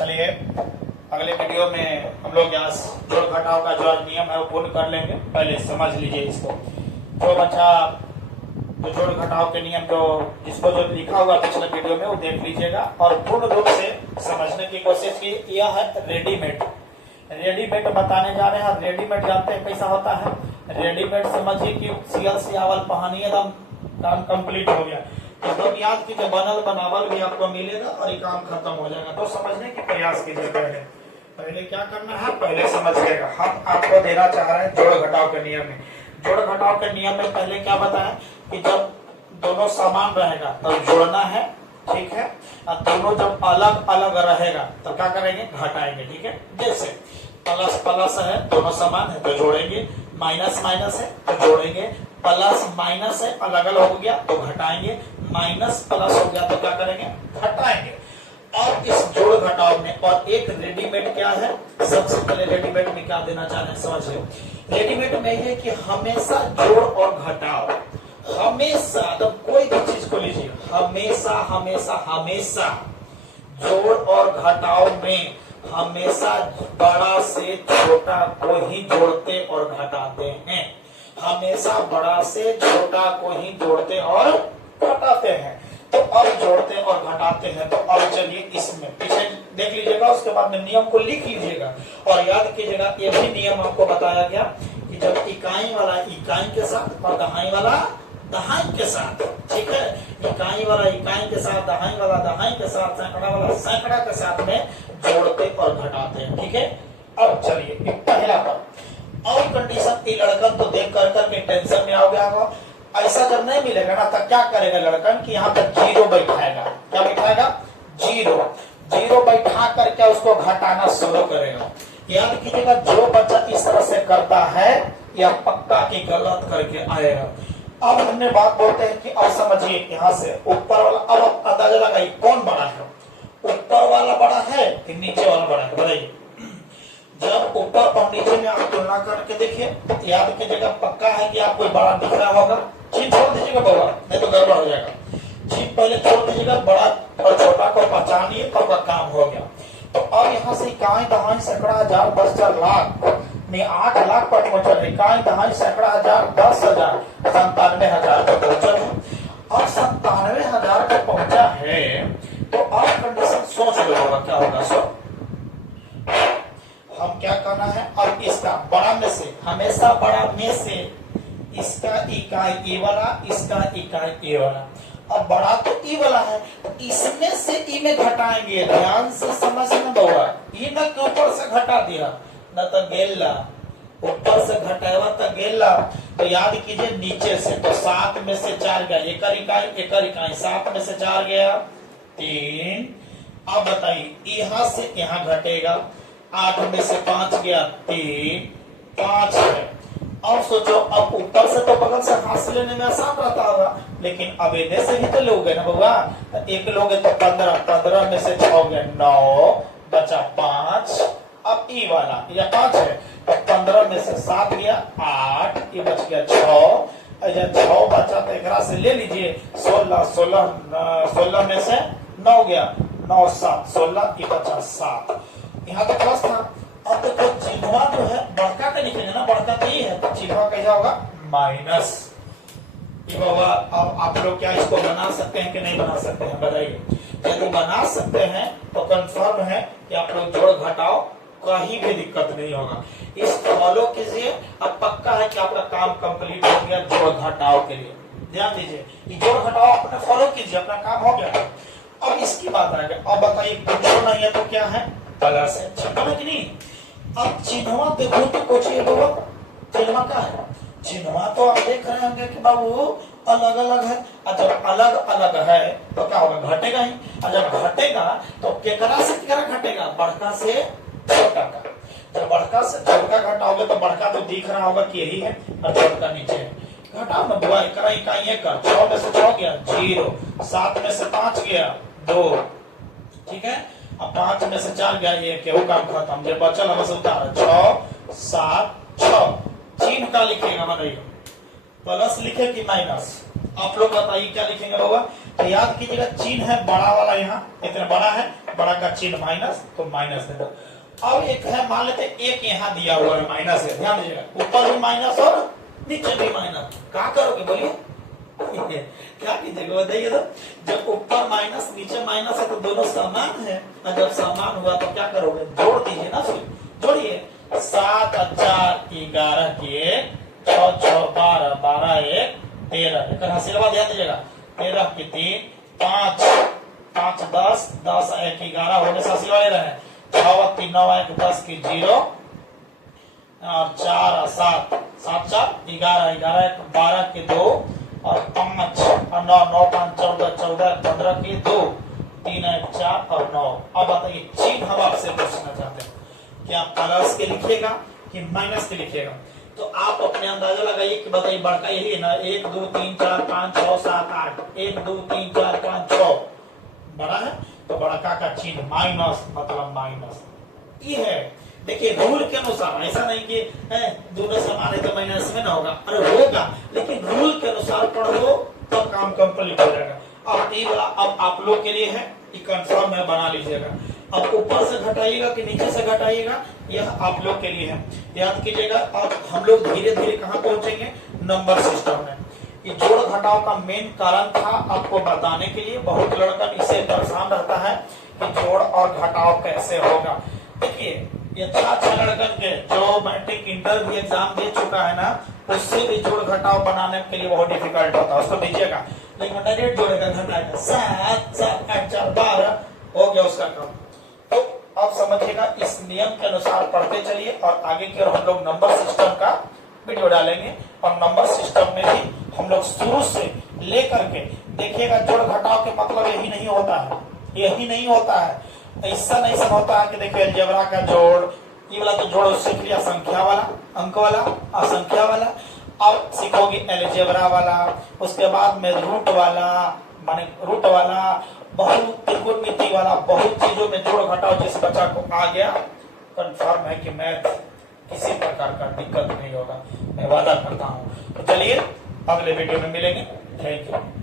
चलिए अगले वीडियो में हम लोग यहाँ जोड़ घटाव का जो नियम है वो पूर्ण कर लेंगे। पहले समझ लीजिए इसको। जो बच्चा जो जोड़ घटाव के नियम जो जिसको जो लिखा हुआ पिछले वीडियो में वो देख लीजिएगा और पूर्ण रूप से समझने की कोशिश की। यह है रेडीमेड। रेडीमेड बताने जा रहे हैं। रेडीमेड जानते हैं कैसा होता है? रेडीमेड समझिए कि सीएल सियावल पहानी एकदम काम कंप्लीट हो गया। एकदम याद कीजिए, बनल बनावल भी आपको मिलेगा और ये काम खत्म हो जाएगा। तो समझने की प्रयास कीजिए। पहले क्या करना है, पहले समझिएगा। हम आपको देना चाह रहे हैं जोड़ घटाव के नियम में। जोड़ घटाव के नियम में पहले क्या बताएं कि जब दोनों समान रहेगा तो जोड़ना है, ठीक है। और दोनों जब अलग अलग रहेगा तो क्या करेंगे, घटाएंगे, ठीक है। जैसे प्लस प्लस है, दोनों समान है तो जोड़ेंगे। माइनस माइनस है तो जोड़ेंगे। प्लस माइनस है अलग अलग हो गया तो घटाएंगे। माइनस प्लस हो गया तो क्या करेंगे, घटाएंगे। और इस जोड़ घटाव में और एक रेडीमेड क्या है, सबसे पहले रेडीमेड में क्या देना चाह रहे हैं समझिए। रेडीमेड में ये कि हमेशा जोड़ और घटाव, हमेशा तो कोई भी चीज को लीजिए, हमेशा हमेशा हमेशा जोड़ और घटाव में हमेशा बड़ा से छोटा को ही जोड़ते और घटाते हैं। हमेशा बड़ा से छोटा को ही जोड़ते और घटाते हैं। तो अब जोड़ते और घटाते हैं। तो अब चलिए इसमें पीछे देख लीजिएगा, उसके बाद में नियम को लिख लीजिएगा और याद कीजिएगा। ये भी नियम आपको बताया गया कि जब इकाई वाला इकाई के साथ और दहाई वाला दहाई के साथ, ठीक है। इकाई वाला इकाई के साथ, दहाई वाला दहाई के साथ, सैकड़ा वाला सैकड़ा के साथ में जोड़ते और घटाते हैं, ठीक है। अब चलिए पहला पर और कंडीशन की लड़कन तो देख कर करके टेंशन में आ गया होगा। ऐसा जब नहीं मिलेगा ना तब क्या करेगा लड़कन कि यहाँ पर जीरो बैठाएगा। क्या बैठाएगा, जीरो। जीरो बैठा करके उसको घटाना शुरू करेगा। याद कीजिएगा, जो बच्चा इस तरह से करता है या पक्का की गलत करके आएगा। अब हमने बात बोलते हैं कि अब समझिए यहाँ से ऊपर वाला, अब अंदाजा लगाइए कौन बड़ा है, ऊपर वाला बड़ा है कि नीचे वाला बड़ा है, बताइए। जब ऊपर और नीचे में आप तुलना करके देखिए, याद कीजिएगा पक्का है कि आपको बड़ा दिख रहा होगा। चीज छोड़ दीजिएगा बाबा, नहीं तो गड़बड़ हो जाएगा। चीज पहले छोड़ दीजिएगा, बड़ा और छोटा को पहचानिए तो आपका काम हो गया। तो अब यहाँ से इकाई दहाई सैकड़ा हजार 10,000 लाख में 8 लाख पर पहुंचा है। इकाई दहाई सैकड़ा हजार 10,000 97,000 पर पहुंचा है। और 97,000 पर पहुंचा है तो अब कंडीशन सोच लो होगा क्या होगा। सो हम क्या करना है, अब इसका बड़ा में से, हमेशा बड़ा में से इसका इकाई ई वाला, इसका इकाई ए वाला। अब बड़ा तो ई वाला है तो इसमें से ई में घटाएंगे। ध्यान से समझना होगा, ई न के ऊपर से घटा दिया न तो गेला, ऊपर से घटावा तो गेला। तो याद कीजिए नीचे से, तो 7 में से 4 गया, एक इकाई 7 में से 4 गया 3। अब बताइए यहाँ से यहाँ घटेगा, 8 में से 5 गया 3, 5 है। अब सोचो, अब ऊपर से तो बगल से हाथ से लेने में आसान रहता होगा, लेकिन अब इधर से ही तो लोगे ना बउआ। एक लोगे तो 15, 15 में से 6 गया 9, बचा 5। अब ई वाला या 5 है तो 15 में से 7 गया 8, ये बच गया 6। 6 बचा तो एक से ले लीजिए 16, 16 में से 9 गया 9, 7, 16, ये बचा 7। यहाँ तो प्लस था। अब देखो चिन्हवा जो है बड़का का लिखेंगे ना, बड़का तो ये है तो चिन्हवा कैसा होगा, माइनस। अब आप लोग क्या इसको बना सकते हैं कि नहीं बना सकते हैं, बताइए। यदि बना सकते हैं तो कंफर्म है कि आप लोग जोड़ घटाव कहीं भी दिक्कत नहीं होगा। इस फॉलो कीजिए, अब पक्का है कि आपका काम कंप्लीट हो गया जोड़ घटाव के लिए। ध्यान दीजिए, जोड़ घटाव अपने फॉलो कीजिए, अपना काम हो गया। अब इसकी बात आ गई। अब बताइए कुछ नहीं है तो क्या है, प्लस है, चिन्ह है कि नहीं। अब चिन्हवा देखो तो कुछ बाबा, चिन्हवा क्या है, चिन्हवा तो आप देख रहे होंगे कि बाबू अलग अलग है। और जब अलग अलग है तो क्या होगा, घटेगा ही। और जब घटेगा तो केकरा से केकरा घटेगा, बड़का से छोटा का। जब बड़का से छोटा घटाओगे तो बड़का तो दिख रहा होगा कि यही है और छोटा नीचे है। घटाओ ना बुआ, इकाई एक का 6 में से 6 गया 0, 7 में से 5 गया 2, ठीक है। अब 5 में से 4 गया, ये केहू काम खत्म। जब बचल हम से उतार 6, 7, 6। चिन्ह का लिखिएगा, बताइए प्लस लिखे कि माइनस, आप लोग बताइए क्या लिखेंगे बाबा। तो याद कीजिएगा चिन्ह है बड़ा वाला, यहाँ इतना बड़ा है, बड़ा का चिन्ह माइनस, तो माइनस दे दो। अब एक है, मान लेते एक यहाँ दिया हुआ है माइनस है, ध्यान दीजिएगा, ऊपर भी माइनस और नीचे भी माइनस, क्या करोगे बोलिए क्या कीजिएगा बताइए। तो जब ऊपर माइनस नीचे माइनस है तो दोनों समान है, और जब समान हुआ तो क्या करोगे, जोड़ दीजिए ना, फिर जोड़िए। 7 और 4 11 किए, 6 6 12 12 1 13, एक हासिलवा ध्यान दीजिएगा, 13 की 3 5 5 10 10 1 11 होने से हासिलवा ले रहे हैं, 6 और 3 9 1 10 की 0 और 4 और 7 7 4 11 11 1 12 की 2 और 5 और 9 9 5 14 14 15 की 2 3 1 4 और 9। अब बताइए चिन्ह हम आपसे पूछना चाहते हैं, क्या प्लस के लिखिएगा कि माइनस के लिखिएगा। तो आप अपने अंदाजा लगाइए कि बताइए बड़का यही है ना, 1 2 3 4 5 6 7 8, 1 2 3 4 5 6 बड़ा है, तो बड़का का चिन्ह माइनस, मतलब माइनस ये है। देखिए रूल के अनुसार, ऐसा नहीं कि दोनों समान है तो माइनस में ना होगा, अरे होगा, लेकिन रूल के अनुसार पढ़ लो तो काम कंप्लीट हो जाएगा। अब ये वाला अब आप लोग के लिए है, ये कंफर्म है, बना लीजिएगा। अब ऊपर से घटाइएगा कि नीचे से घटाइएगा, यह आप लोग के लिए है, याद कीजिएगा। अब हम लोग धीरे धीरे कहाँ पहुंचेंगे, नंबर सिस्टम में। ये जोड़ घटाव का मेन कारण था आपको बताने के लिए, बहुत लड़का इसे परेशान रहता है कि जोड़ और घटाव कैसे होगा। देखिए ये अच्छा लड़कन के जो मैट्रिक इंटर भी एग्जाम दे चुका है ना, उससे भी जोड़ घटाव बनाने के लिए बहुत डिफिकल्ट होता है, उसको दीजिएगा, लेकिन डायरेक्ट जोड़ेगा घटाएगा, 7 7 8 4 12 हो गया उसका काम। तो अब समझिएगा, इस नियम के अनुसार पढ़ते चलिए, और आगे की ओर हम लोग नंबर सिस्टम का वीडियो डालेंगे, और नंबर सिस्टम में भी हम लोग शुरू से लेकर के देखिएगा। जोड़ घटाव के मतलब यही नहीं होता है, यही नहीं होता है, ऐसा नहीं सब होता है कि देखिए अलजेब्रा का जोड़, ये वाला तो जोड़ उससे क्रिया संख्या वाला, अंक वाला, असंख्या वाला। अब सीखोगे अलजेब्रा वाला, उसके बाद में रूट वाला, माने रूट वाला, बहुत त्रिकोणमिति वाला, बहुत चीजों में जोड़ घटाव जिस बच्चा को आ गया, कंफर्म है कि मैथ किसी प्रकार का दिक्कत नहीं होगा, मैं वादा करता हूँ। तो चलिए अगले वीडियो में मिलेंगे, थैंक यू।